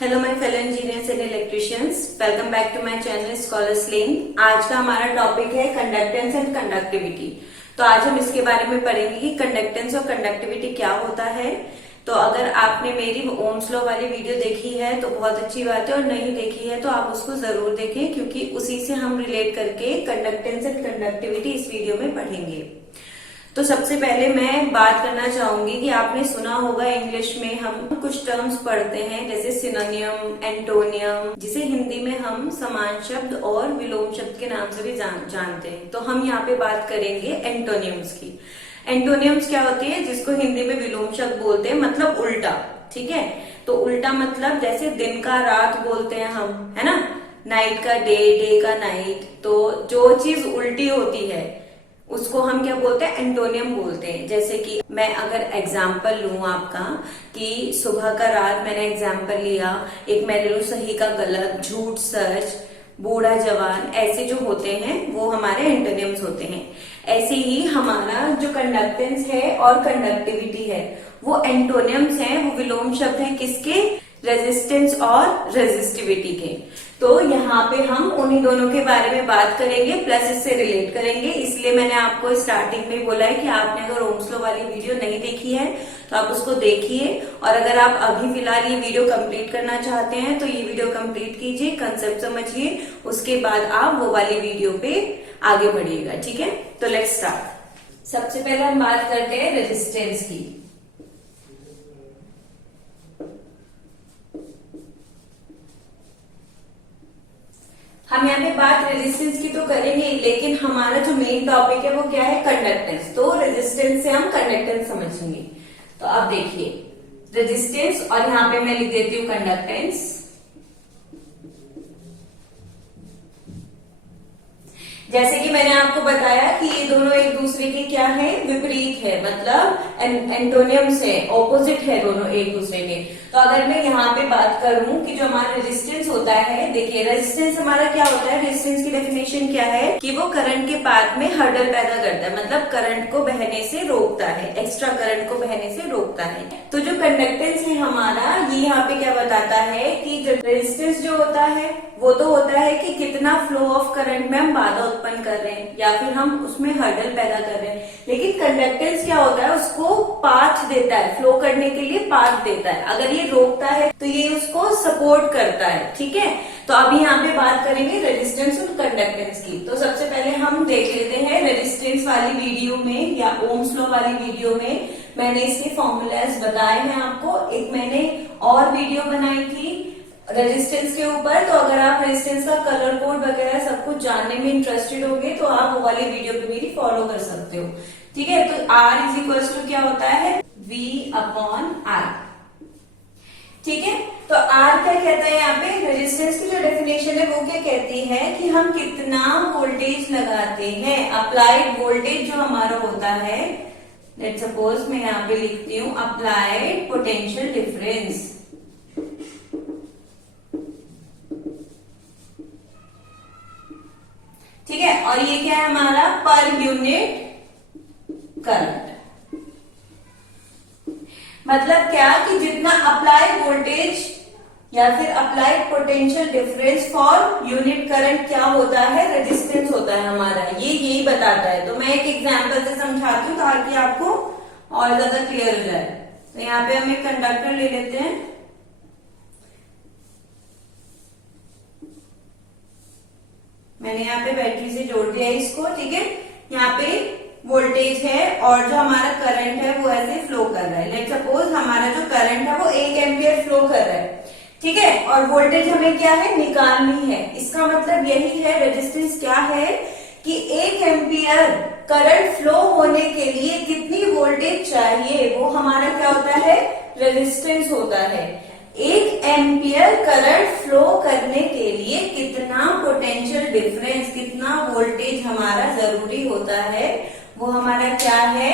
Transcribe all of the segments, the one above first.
Hello my fellow engineers and electricians, welcome back to my channel scholars link. आज का हमारा topic है conductance and conductivity. तो आज हम इसके बारे में पढ़ेंगे कि कंडक्टेंस और कंडक्टिविटी क्या होता है। तो अगर आपने मेरी ओम्स लॉ वाली वीडियो देखी है तो बहुत अच्छी बात है, और नहीं देखी है तो आप उसको जरूर देखें, क्योंकि उसी से हम रिलेट करके कंडक्टेंस एंड कंडक्टिविटी इस वीडियो में पढ़ेंगे। तो सबसे पहले मैं बात करना चाहूंगी कि आपने सुना होगा इंग्लिश में हम कुछ टर्म्स पढ़ते हैं, जैसे सिनोनियम, एंटोनियम, जिसे हिंदी में हम समान शब्द और विलोम शब्द के नाम से भी जानते हैं। तो हम यहाँ पे बात करेंगे एंटोनियम्स की। एंटोनियम्स क्या होती है, जिसको हिंदी में विलोम शब्द बोलते हैं, मतलब उल्टा। ठीक है, तो उल्टा मतलब जैसे दिन का रात बोलते हैं हम, है ना, नाइट का डे, डे का नाइट। तो जो चीज उल्टी होती है उसको हम क्या बोलते हैं, एंटोनियम बोलते हैं। जैसे कि मैं अगर एग्जाम्पल लूं आपका कि सुबह का रात मैंने एग्जाम्पल लिया, एक मैंने लू सही का गलत, झूठ सच, बूढ़ा जवान, ऐसे जो होते हैं वो हमारे एंटोनियम्स होते हैं। ऐसे ही हमारा जो कंडक्टेंस है और कंडक्टिविटी है वो एंटोनियम्स हैं, वो विलोम शब्द हैं किसके, रेजिस्टेंस और रेजिस्टिविटी के। तो यहाँ पे हम उन्हीं दोनों के बारे में बात करेंगे, प्लस इससे रिलेट करेंगे। इसलिए मैंने आपको स्टार्टिंग में बोला है कि आपने अगर ओम्स लॉ वाली वीडियो नहीं देखी है तो आप उसको देखिए, और अगर आप अभी फिलहाल ये वीडियो कंप्लीट करना चाहते हैं तो ये वीडियो कंप्लीट कीजिए, कंसेप्ट समझिए, उसके बाद आप वो वाली वीडियो पे आगे बढ़िएगा। ठीक है, तो लेट्स स्टार्ट। सबसे पहले हम बात करते हैं रेजिस्टेंस की। हम यहाँ पे बात रेजिस्टेंस की तो करेंगे, लेकिन हमारा जो मेन टॉपिक है वो क्या है, कंडक्टेंस। तो रेजिस्टेंस से हम कंडक्टेंस समझेंगे। तो अब देखिए रेजिस्टेंस, और यहाँ पे मैं लिख देती हूँ कंडक्टेंस। जैसे कि मैंने आपको बताया कि ये दोनों एक दूसरे के क्या है, विपरीत है, मतलब एंटोनियम्स है, ऑपोजिट है दोनों एक दूसरे के। तो अगर मैं यहाँ पे बात करूं कि जो हमारा रेजिस्टेंस होता है, देखिए रेजिस्टेंस हमारा क्या होता है, रेजिस्टेंस की डेफिनेशन क्या है कि वो करंट के पाथ में हर्डल पैदा करता है, मतलब करंट को बहने से रोकता है, एक्स्ट्रा करंट को बहने से रोकता है। तो जो कंडक्टेंस है हमारा, ये यहाँ पे क्या बताता है कि जो रेजिस्टेंस जो होता है वो तो होता है कि कितना फ्लो ऑफ करंट में हम बाधा उत्पन्न कर रहे हैं या फिर हम उसमें हर्डल पैदा कर रहे हैं। लेकिन कंडक्टेंस क्या होता है, उसको पाथ देता है, फ्लो करने के लिए पाथ देता है। अगर ये रोकता है तो ये उसको सपोर्ट करता है। ठीक है, तो अभी यहाँ पे बात करेंगे रेजिस्टेंस और कंडक्टेंस की। तो सबसे पहले हम देख लेते हैं रेजिस्टेंस वाली वीडियो में या ओम्स लॉ वाली वीडियो में मैंने इसके फॉर्मूलाज बताए हैं आपको। एक मैंने और वीडियो बनाई थी रेजिस्टेंस के ऊपर, तो अगर आप रेजिस्टेंस का कलर कोड वगैरह सब कुछ जानने में इंटरेस्टेड होंगे तो आप वो वाली वीडियो पे मेरी फॉलो कर सकते हो। ठीक है, तो R इज इक्वल टू क्या होता है, V अपॉन I। ठीक है, तो R क्या कहता है यहाँ पे, रेजिस्टेंस की जो डेफिनेशन है वो क्या कहती है कि हम कितना वोल्टेज लगाते हैं, अप्लाइड वोल्टेज जो हमारा होता है। लेट्स सपोज मैं यहाँ पे लिखती हूँ अप्लाइड पोटेंशियल डिफरेंस। ठीक है, और ये क्या है हमारा, पर यूनिट करंट। मतलब क्या कि जितना अप्लाइड वोल्टेज या फिर applied potential difference for unit current क्या होता है, रेजिस्टेंस होता है हमारा, ये यही बताता है। तो मैं एक एग्जांपल से समझाती हूँ ताकि आपको और ज्यादा क्लियर हो जाए। तो यहाँ पे हम एक कंडक्टर ले लेते हैं, मैंने यहाँ पे बैटरी से जोड़ दिया इसको। ठीक है, यहाँ पे वोल्टेज है और जो हमारा करंट है वो ऐसे फ्लो कर रहा है। लेट सपोज हमारा जो करंट है वो 1 एम्पियर फ्लो कर रहा है। ठीक है, और वोल्टेज हमें क्या है, निकालनी है। इसका मतलब यही है, रेजिस्टेंस क्या है कि 1 एम्पियर करंट फ्लो होने के लिए कितनी वोल्टेज चाहिए, वो हमारा क्या होता है, रेजिस्टेंस होता है। 1 एम्पियर करंट फ्लो करने के लिए कितना पोटेंशियल डिफरेंस, कितना वोल्टेज हमारा जरूरी होता है, वो हमारा क्या है,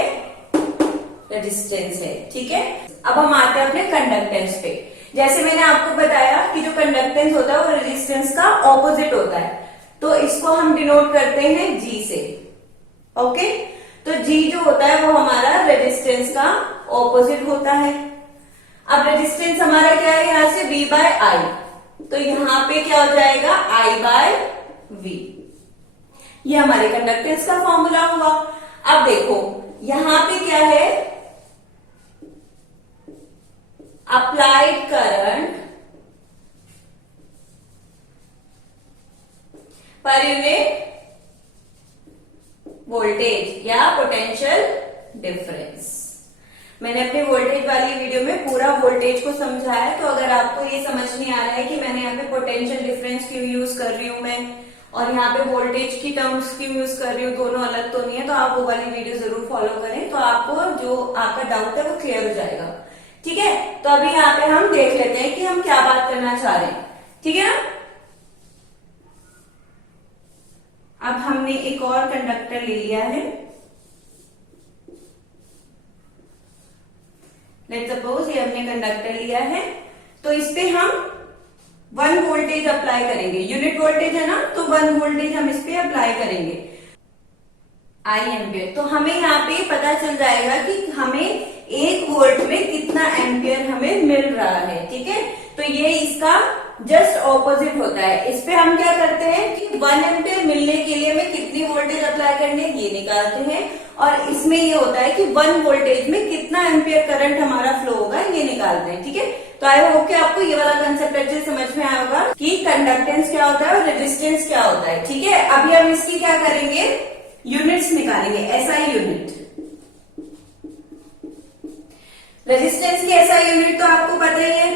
रेजिस्टेंस है। ठीक है, अब हम आते हैं अपने कंडक्टेंस पे। जैसे मैंने आपको बताया कि जो कंडक्टेंस होता है वो रेजिस्टेंस का ऑपोजिट होता है, तो इसको हम डिनोट करते हैं G से। ओके, तो G जो होता है वो हमारा रेजिस्टेंस का ऑपोजिट होता है। अब रेजिस्टेंस हमारा क्या है यहां से V बाय आई, तो यहां पे क्या हो जाएगा I बाय V। ये हमारे कंडक्टेंस का फॉर्मूला हुआ। अब देखो यहां पे क्या है, applied current per unit voltage या पोटेंशियल डिफरेंस। मैंने अपने वोल्टेज वाली वीडियो में पूरा वोल्टेज को समझाया है, तो अगर आपको ये समझ नहीं आ रहा है कि मैंने यहाँ पे पोटेंशियल डिफरेंस क्यों यूज कर रही हूँ मैं और यहाँ पे वोल्टेज की टर्म्स क्यों यूज कर रही हूँ, दोनों अलग तो नहीं है, तो आप वो वाली वीडियो जरूर फॉलो करें, तो आपको जो आपका डाउट है वो क्लियर हो जाएगा। ठीक है, तो अभी यहाँ पे हम देख लेते हैं कि हम क्या बात करना चाह रहे हैं। ठीक है ना, अब हमने एक और कंडक्टर ले लिया है। लेट्स सपोज ये हमने कंडक्टर लिया है, तो इस पे हम 1 वोल्टेज अप्लाई करेंगे। यूनिट वोल्टेज है ना, तो 1 वोल्टेज हम इस पे अप्लाई करेंगे I एम्पियर। तो हमें यहाँ पे पता चल जाएगा कि हमें 1 वोल्ट में कितना एम्पियर हमें मिल रहा है। ठीक है, तो ये इसका जस्ट ऑपोजिट होता है। इस पे हम क्या करते हैं कि 1 एम्पियर मिलने के लिए हमें कितनी वोल्टेज अप्लाई करनी है ये निकालते हैं, और इसमें ये होता है कि 1 वोल्टेज में कितना एम्पियर करंट हमारा फ्लो होगा ये निकालते हैं। ठीक है, तो आई होप कि आपको ये वाला कंसेप्ट अच्छे समझ में आया होगा कि कंडक्टेंस क्या होता है और रेजिस्टेंस क्या होता है। ठीक है, अभी हम इसकी क्या करेंगे, यूनिट्स निकालेंगे। एसआई यूनिट, रेजिस्टेंस की एसआई यूनिट तो आपको पता ही है,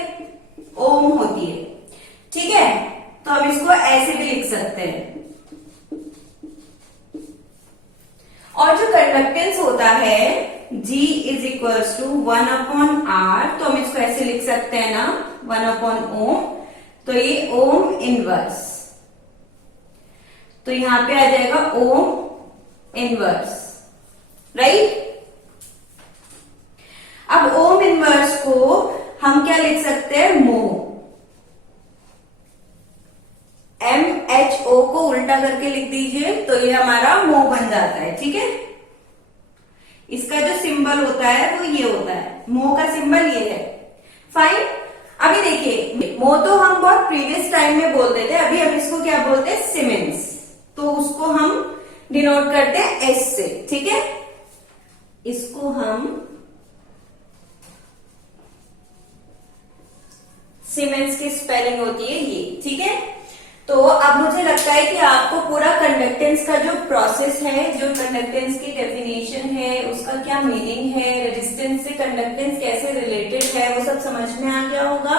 ओम होती है। ठीक है, तो हम इसको ऐसे भी लिख सकते हैं। और जो कंडक्टेंस होता है G is equals to 1/R, तो हम इसको ऐसे लिख सकते हैं ना 1/ओम, तो ये ओम इनवर्स, तो यहां पे आ जाएगा ओम इनवर्स, राइट। अब ओम इनवर्स को हम क्या लिख सकते हैं, मो। MHO को उल्टा करके लिख दीजिए, तो ये हमारा मो बन जाता है। ठीक है, इसका जो सिंबल होता है वो ये होता है, मो का सिंबल ये है। फाइन, अभी देखिए मो तो हम बहुत प्रीवियस टाइम में बोलते थे, अभी हम इसको क्या बोलते हैं, सीमेंस, तो उसको हम डिनोट करते हैं S से। ठीक है, इसको हम सीमेंस की स्पेलिंग होती है ये। ठीक है, तो अब मुझे लगता है कि आपको पूरा कंडक्टेंस का जो प्रोसेस है, जो कंडक्टेंस की डेफिनेशन है, उसका क्या मीनिंग है, रेजिस्टेंस से कंडक्टेंस कैसे रिलेटेड है, वो सब समझ में आ गया होगा।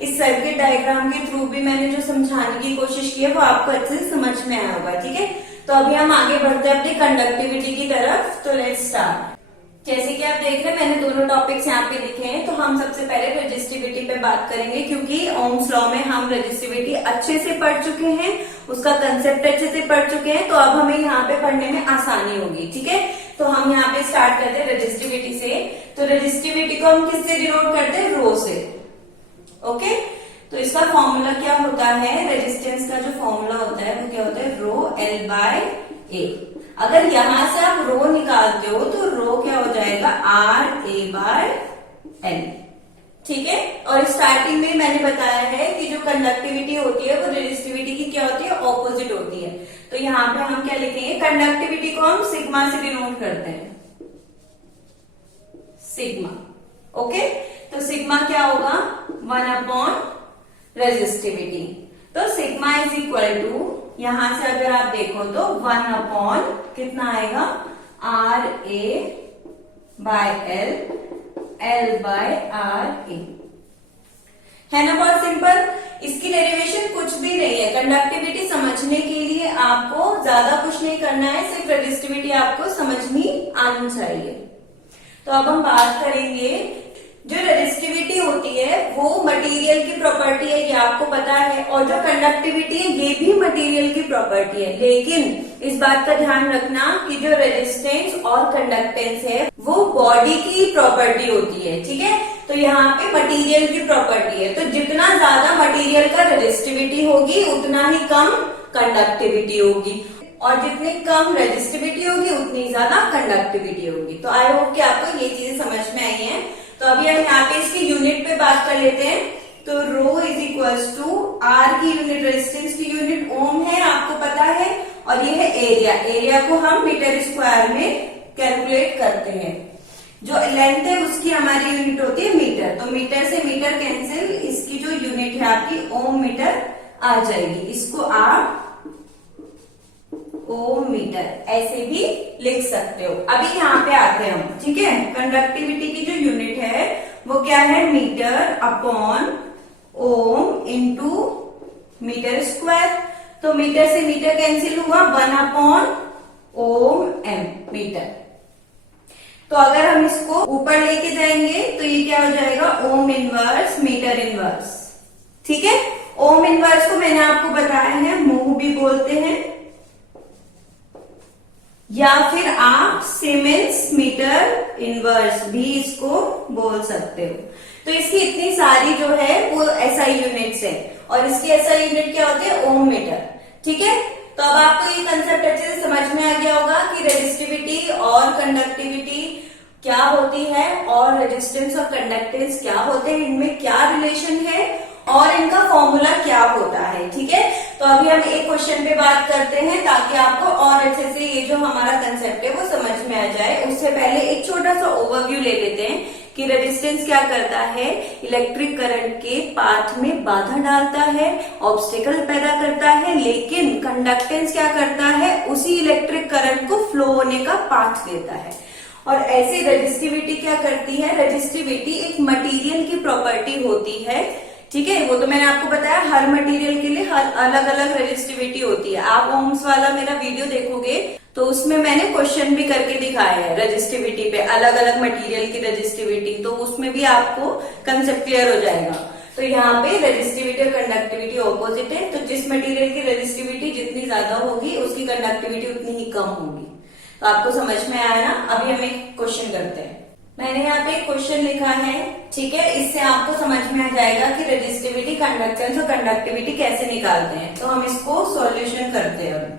इस सर्किट डायग्राम के थ्रू भी मैंने जो समझाने की कोशिश की है वो आपको अच्छे से समझ में आया होगा। ठीक है, तो अभी हम आगे बढ़ते हैं अपनी कंडक्टिविटी की तरफ। तो लेट्स स्टार्ट। जैसे कि आप देख रहे हैं मैंने दोनों टॉपिक्स यहाँ पे लिखे हैं, तो हम सबसे पहले रेजिस्टिविटी पे बात करेंगे, क्योंकि ओम्स लॉ में हम रेजिस्टिविटी अच्छे से पढ़ चुके हैं, उसका कंसेप्ट अच्छे से पढ़ चुके हैं, तो अब हमें यहाँ पे पढ़ने में आसानी होगी। ठीक है, तो हम यहाँ पे स्टार्ट करते हैं रेजिस्टिविटी से। तो रेजिस्टिविटी को हम किससे डिनोट करते हैं, रो से। ओके, तो इसका फॉर्मूला क्या होता है, रेजिस्टेंस का जो फॉर्मूला होता है वो क्या होता है, रो L बाय ए। अगर यहां से आप रो निकालते हो तो रो क्या हो जाएगा, RA बाय L। ठीक है, और स्टार्टिंग में मैंने बताया है कि जो कंडक्टिविटी होती है वो रेजिस्टिविटी की क्या होती है, ऑपोजिट होती है। तो यहाँ पे हम क्या लिखेंगे, कंडक्टिविटी को हम सिग्मा से डिनोट करते हैं, सिग्मा। ओके, तो सिग्मा क्या होगा, 1/रेजिस्टिविटी। तो सिग्मा इज इक्वल टू, यहां से अगर आप देखो तो 1/ कितना आएगा, RA by L, L by RA, है ना, बहुत सिंपल। इसकी डेरिवेशन कुछ भी नहीं है, कंडक्टिविटी समझने के लिए आपको ज्यादा कुछ नहीं करना है, सिर्फ रेजिस्टिविटी आपको समझनी आनी चाहिए। तो अब हम बात करेंगे, जो रेजिस्टिविटी होती है वो मटेरियल की प्रॉपर्टी है, ये आपको पता है, और जो कंडक्टिविटी है ये भी मटेरियल की प्रॉपर्टी है। लेकिन इस बात का ध्यान रखना कि जो रेजिस्टेंस और कंडक्टेंस है वो बॉडी की प्रॉपर्टी होती है। ठीक है, तो यहाँ पे मटेरियल की प्रॉपर्टी है, तो जितना ज्यादा मटेरियल का रेजिस्टिविटी होगी उतना ही कम कंडक्टिविटी होगी, और जितनी कम रेजिस्टिविटी होगी उतनी ज्यादा कंडक्टिविटी होगी। तो आई होप कि आपको ये चीजें समझ में आई हैं। तो अभी हम यहाँ पे इसकी यूनिट पे बात कर लेते हैं। तो रो इज इक्वल्स टू आर की यूनिट, रेजिस्टेंस की यूनिट ओम है, आपको पता है, और ये है एरिया। एरिया को हम मीटर स्क्वायर में कैलकुलेट करते हैं। जो लेंथ है उसकी हमारी यूनिट होती है मीटर। तो मीटर से मीटर कैंसिल, इसकी जो यूनिट है आपकी ओम मीटर आ जाएगी। इसको आप ओम मीटर ऐसे भी लिख सकते हो। अभी यहाँ पे आते हैं हम, ठीक है। कंडक्टिविटी की जो यूनिट है वो क्या है, meter upon ohm into meter square. तो मीटर से मीटर कैंसिल हुआ, 1 अपॉन ओम एम मीटर। तो अगर हम इसको ऊपर लेके जाएंगे तो ये क्या हो जाएगा, ओम इनवर्स मीटर इनवर्स, ठीक है। ओम इनवर्स को मैंने आपको बताया है मोह भी बोलते हैं, या फिर आप सीमेंस मीटर इनवर्स भी इसको बोल सकते हो। तो इसकी इतनी सारी जो है वो एसआई यूनिट्स है, और इसकी एसआई यूनिट क्या होती है, ओम मीटर, ठीक है। तो अब आपको ये कंसेप्ट अच्छे से समझ में आ गया होगा कि रेजिस्टिविटी और कंडक्टिविटी क्या होती है, और रेजिस्टेंस और कंडक्टेंस क्या होते हैं, इनमें क्या रिलेशन है, और इनका फॉर्मूला क्या होता है, ठीक है। तो अभी हम एक क्वेश्चन पे बात करते हैं ताकि आपको और अच्छे से ये जो हमारा कंसेप्ट है वो समझ में आ जाए। उससे पहले एक छोटा सा ओवरव्यू ले लेते हैं कि रेजिस्टेंस क्या करता है, इलेक्ट्रिक करंट के पाथ में बाधा डालता है, ऑब्स्टेकल पैदा करता है। लेकिन कंडक्टेंस क्या करता है, उसी इलेक्ट्रिक करंट को फ्लो होने का पाथ देता है। और ऐसे रेजिस्टिविटी क्या करती है, रेजिस्टिविटी एक मटेरियल की प्रॉपर्टी होती है, ठीक है। वो तो मैंने आपको बताया हर मटेरियल के लिए हर अलग अलग रेजिस्टिविटी होती है। आप ओम्स वाला मेरा वीडियो देखोगे तो उसमें मैंने क्वेश्चन भी करके दिखाया है रेजिस्टिविटी पे, अलग अलग मटेरियल की रेजिस्टिविटी, तो उसमें भी आपको कंसेप्ट क्लियर हो जाएगा। तो यहाँ पे रेजिस्टिविटी और कंडक्टिविटी ऑपोजिट है। तो जिस मटेरियल की रेजिस्टिविटी जितनी ज्यादा होगी उसकी कंडक्टिविटी उतनी ही कम होगी। तो आपको समझ में आया ना। अभी हम एक क्वेश्चन करते हैं। मैंने यहाँ पे एक क्वेश्चन लिखा है, ठीक है। इससे आपको समझ में आ जाएगा कि रेजिस्टिविटी, कंडक्टेंस और कंडक्टिविटी कैसे निकालते हैं। तो हम इसको सॉल्यूशन करते हैं,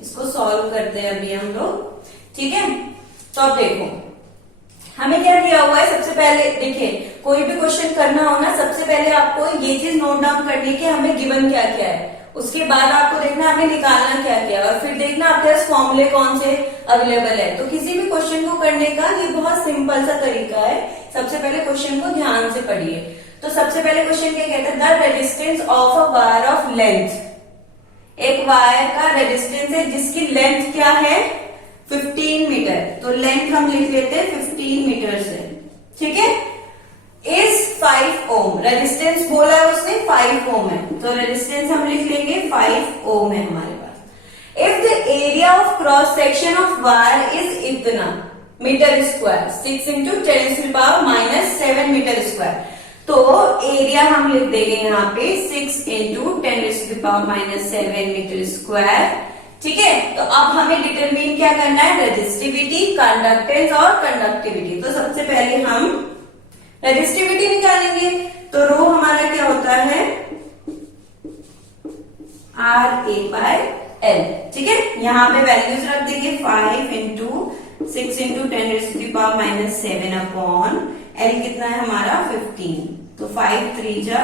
इसको सॉल्व करते हैं अभी हम लोग, ठीक है। तो अब देखो हमें क्या दिया हुआ है। सबसे पहले देखिए, कोई भी क्वेश्चन करना हो ना, सबसे पहले आपको ये चीज नोट डाउन करनी है कि हमें गिवन क्या क्या है। उसके बाद आपको देखना हमें निकालना क्या क्या है, और फिर देखना आपके पास फॉर्मूले कौन से अवेलेबल है। तो किसी भी क्वेश्चन को करने का ये बहुत सिंपल सा तरीका है। सबसे पहले क्वेश्चन को ध्यान से पढ़िए। तो सबसे पहले क्वेश्चन क्या कहता है, the resistance of a wire of length. एक वायर का रेजिस्टेंस है जिसकी लेंथ क्या है, 15 मीटर। तो लेंथ हम लिख लेते हैं 15 मीटर से, ठीक है। इज 5 ओम, रेजिस्टेंस बोला है उसने 5 ओम है, तो रेजिस्टेंस हम लिख लेंगे 5 ओम है हमारे पास। If the area of cross section of wire is इतना metre square, 6 into 10⁻⁻7 metre square. तो एरिया हम लिख देंगे यहाँ पे 6 इंटू 10⁻⁻7 मीटर स्क्वायर, ठीक है। तो अब हमें डिटरमिन क्या करना है, रेजिस्टिविटी, कंडक्टेंस और कंडक्टिविटी। तो सबसे पहले हम रेजिस्टिविटी निकालेंगे। तो रो हमारा क्या होता है, RA/L, ठीक है। यहाँ पे वैल्यूज रख देंगे 5 इंटू 6 इंटू 10⁻⁻7 अपॉन L कितना है हमारा 15। तो 5 3 जा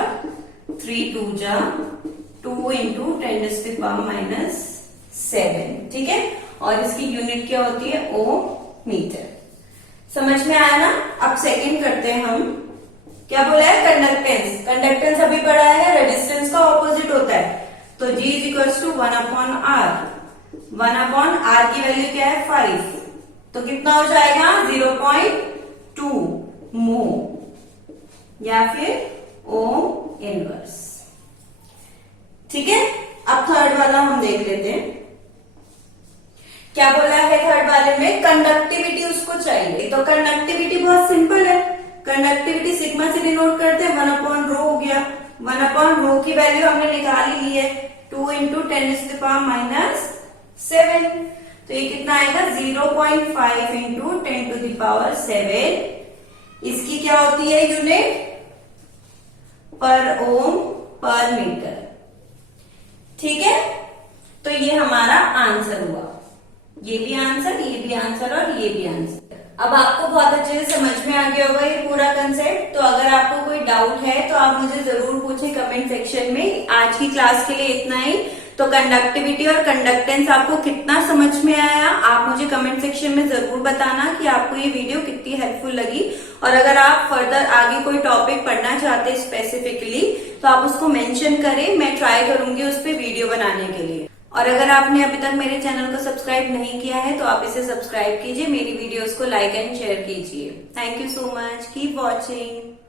3 2 जा 2 इंटू 10⁻⁻7, ठीक है। और इसकी यूनिट क्या होती है, ओम मीटर। समझ में आया ना। अब सेकंड करते हैं हम। क्या बोला है, कंडक्टेंस। कंडक्टेंस अभी पढ़ा है, रेजिस्टेंस का ऑपोजिट होता है। तो G is equals to 1/R। 1/R की वैल्यू क्या है 5, तो कितना हो जाएगा 0.2 मो, या फिर ओम इनवर्स, ठीक है। अब थर्ड वाला हम देख लेते हैं। क्या बोला है थर्ड वाले में, कंडक्टिविटी उसको चाहिए। तो कंडक्टिविटी बहुत सिंपल है, कंडक्टिविटी सिग्मा से डिनोट करते हैं, 1/ρ हो गया। 1/ρ की वैल्यू हमने निकाल ली है 2 इंटू 10⁻⁻7। तो ये कितना आएगा 0.5 इंटू 10⁻7। इसकी क्या होती है यूनिट, पर ओम पर मीटर, ठीक है। तो ये हमारा आंसर हुआ, ये भी आंसर, ये भी आंसर और ये भी आंसर। अब आपको बहुत अच्छे से समझ में आ गया होगा ये पूरा कंसेप्ट। तो अगर आपको कोई डाउट है तो आप मुझे जरूर पूछें कमेंट सेक्शन में। आज की क्लास के लिए इतना ही। तो कंडक्टिविटी और कंडक्टेंस आपको कितना समझ में आया, आप मुझे कमेंट सेक्शन में जरूर बताना कि आपको ये वीडियो कितनी हेल्पफुल लगी। और अगर आप फर्दर आगे कोई टॉपिक पढ़ना चाहते हैं स्पेसिफिकली तो आप उसको मेंशन करें, मैं ट्राई करूंगी उस पर वीडियो बनाने के लिए। और अगर आपने अभी तक मेरे चैनल को सब्सक्राइब नहीं किया है तो आप इसे सब्सक्राइब कीजिए, मेरी वीडियोस को लाइक एंड शेयर कीजिए। Thank you so much, keep watching.